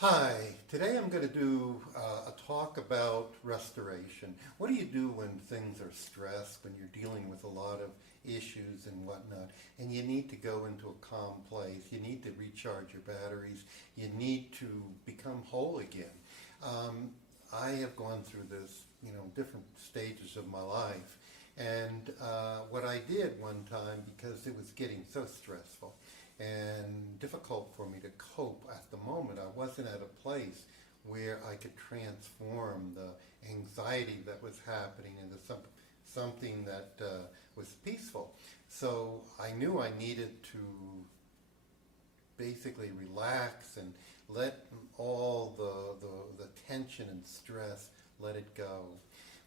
Hi, today I'm going to do a talk about restoration. What do you do when things are stressed, when you're dealing with a lot of issues and whatnot, and you need to go into a calm place, you need to recharge your batteries, you need to become whole again. I have gone through this, different stages of my life. And what I did one time, because it was getting so stressful and difficult for me to cope at the moment, I wasn't at a place where I could transform the anxiety that was happening into something that was peaceful. So I knew I needed to basically relax and let all the tension and stress, let it go.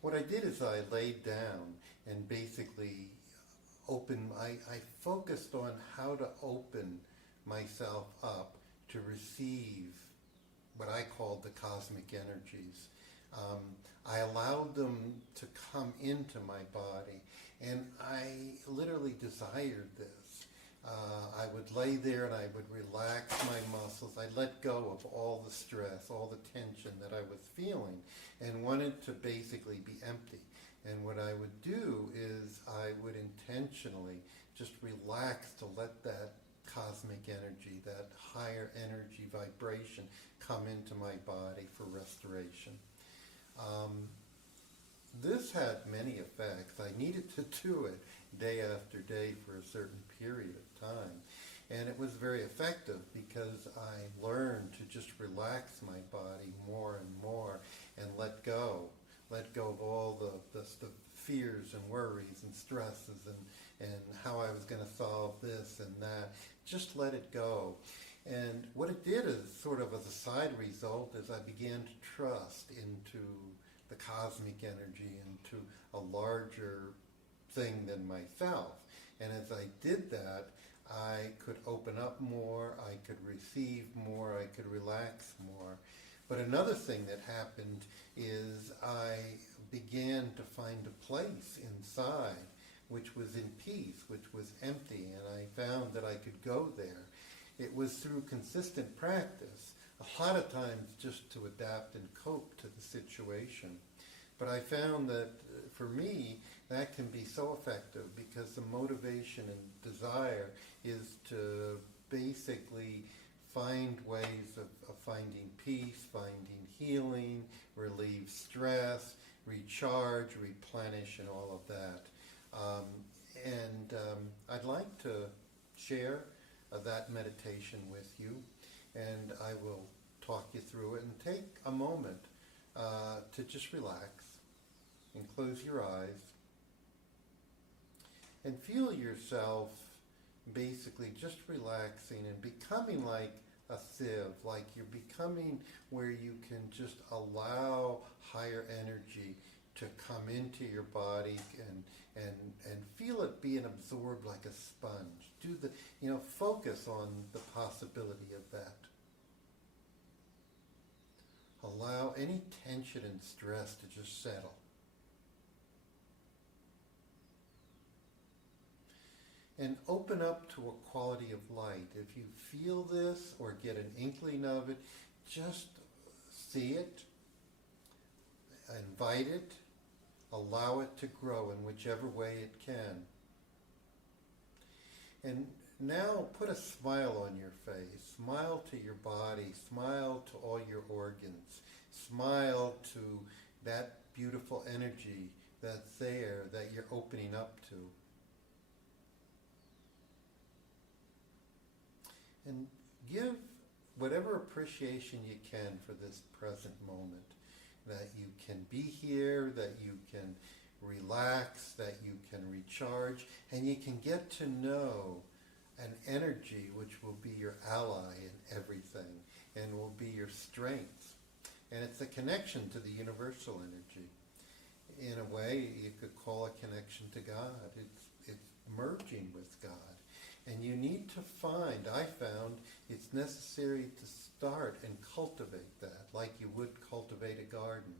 What I did is I laid down and basically I focused on how to open myself up to receive what I called the cosmic energies. I allowed them to come into my body, and I literally desired this. I would lay there and I would relax my muscles. I let go of all the stress, all the tension that I was feeling, and wanted to basically be empty. And what I would do is I would intentionally just relax to let that cosmic energy, that higher energy vibration, come into my body for restoration. Um, this had many effects. I needed to do it day after day for a certain period of time. And it was very effective because I learned to just relax my body more and more and let go. Let go of all the fears and worries and stresses and how I was going to solve this and that. Just let it go. And what it did is, sort of as a side result, is I began to trust into the cosmic energy, into a larger thing than myself. And as I did that, I could open up more, I could receive more, I could relax more. But another thing that happened is I began to find a place inside which was in peace, which was empty, and I found that I could go there. It was through consistent practice, a lot of times just to adapt and cope to the situation. But I found that for me, that can be so effective because the motivation and desire is to basically find ways of finding peace, finding healing, relieve stress, recharge, replenish, and all of that. I'd like to share that meditation with you, and I will talk you through it. And take a moment to just relax and close your eyes and feel yourself basically just relaxing and becoming like a sieve, like you're becoming where you can just allow higher energy to come into your body and feel it being absorbed like a sponge. Focus on the possibility of that. Allow any tension and stress to just settle. And open up to a quality of light. If you feel this or get an inkling of it, just see it, invite it, allow it to grow in whichever way it can. And now put a smile on your face. Smile to your body. Smile to all your organs. Smile to that beautiful energy that's there that you're opening up to. And give whatever appreciation you can for this present moment. That you can be here, that you can relax, that you can recharge, and you can get to know an energy which will be your ally in everything and will be your strength. And it's a connection to the universal energy. In a way, you could call a connection to God. It's merging with God. And you need to find, I found, it's necessary to start and cultivate that, like you would cultivate a garden,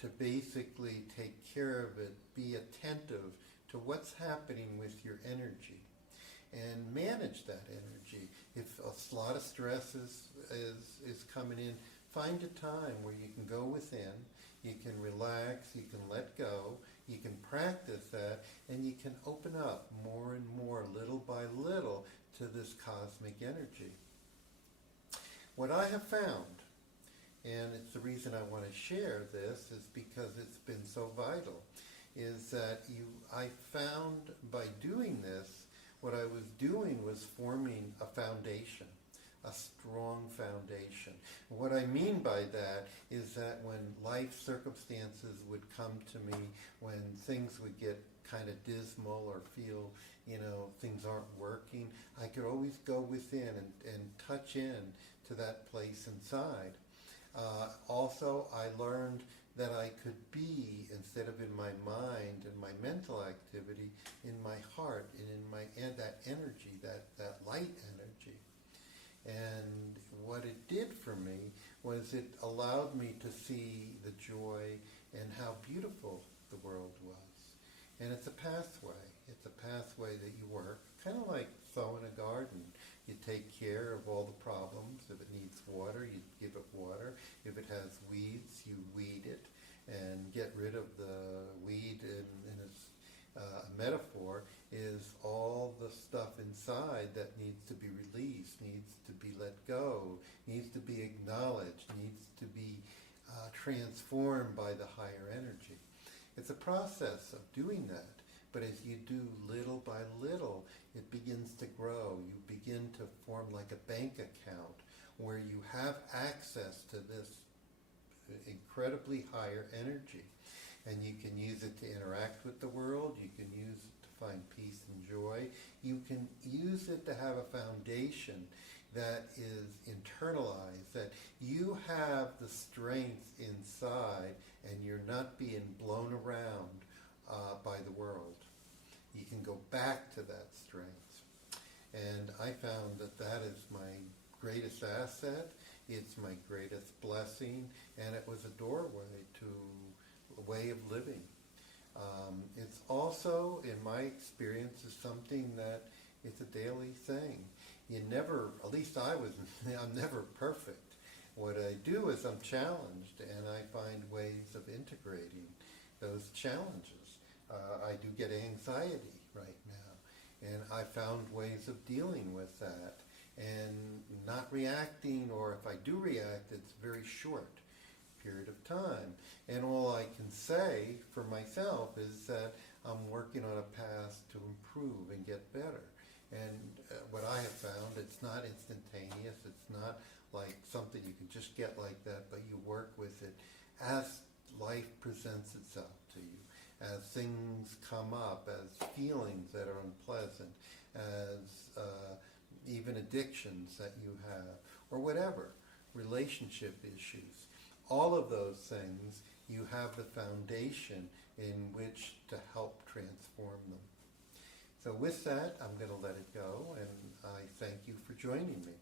to basically take care of it, be attentive to what's happening with your energy. and manage that energy. If a lot of stress is coming in, find a time where you can go within, you can relax, you can let go, you can practice that, and you can open up more and more, little by little, to this cosmic energy. What I have found, and it's the reason I want to share this, is because it's been so vital, is that I found by doing this, what I was doing was forming a foundation, a strong foundation. What I mean by that is that when life circumstances would come to me, when things would get kind of dismal or feel, things aren't working, I could always go within and touch in to that place inside. Also, I learned that I could be, instead of in my mind and my mental activity, in my heart and in that energy, that light energy. And what it did for me was it allowed me to see the joy and how beautiful the world was. And it's a pathway. It's a pathway that you work, kind of like sowing a garden. You take care of all the problems. If it needs water, you give it water. If it has weeds, you weed it and get rid of the weed. In a metaphor is all the stuff inside that needs to be released, needs to be let go, needs to be acknowledged, needs to be transformed by the higher energy. It's a process of doing that. But as you do little by little, it begins to grow. You begin to form like a bank account where you have access to this incredibly higher energy. And you can use it to interact with the world. You can use it to find peace and joy. You can use it to have a foundation that is internalized, that you have the strength inside and you're not being blown around by the world. You can go back to that strength. And I found that is my greatest asset. It's my greatest blessing. And it was a doorway to a way of living. It's also, in my experience, is something that it's a daily thing. You never, at least I'm never perfect. What I do is I'm challenged and I find ways of integrating those challenges. I do get anxiety right now, and I found ways of dealing with that and not reacting, or if I do react, it's a very short period of time. And all I can say for myself is that I'm working on a path to improve and get better. And what I have found, it's not instantaneous, it's not like something you can just get like that, but you work with it as life presents itself to you. As things come up, as feelings that are unpleasant, as even addictions that you have, or whatever, relationship issues. All of those things, you have the foundation in which to help transform them. So with that, I'm going to let it go, and I thank you for joining me.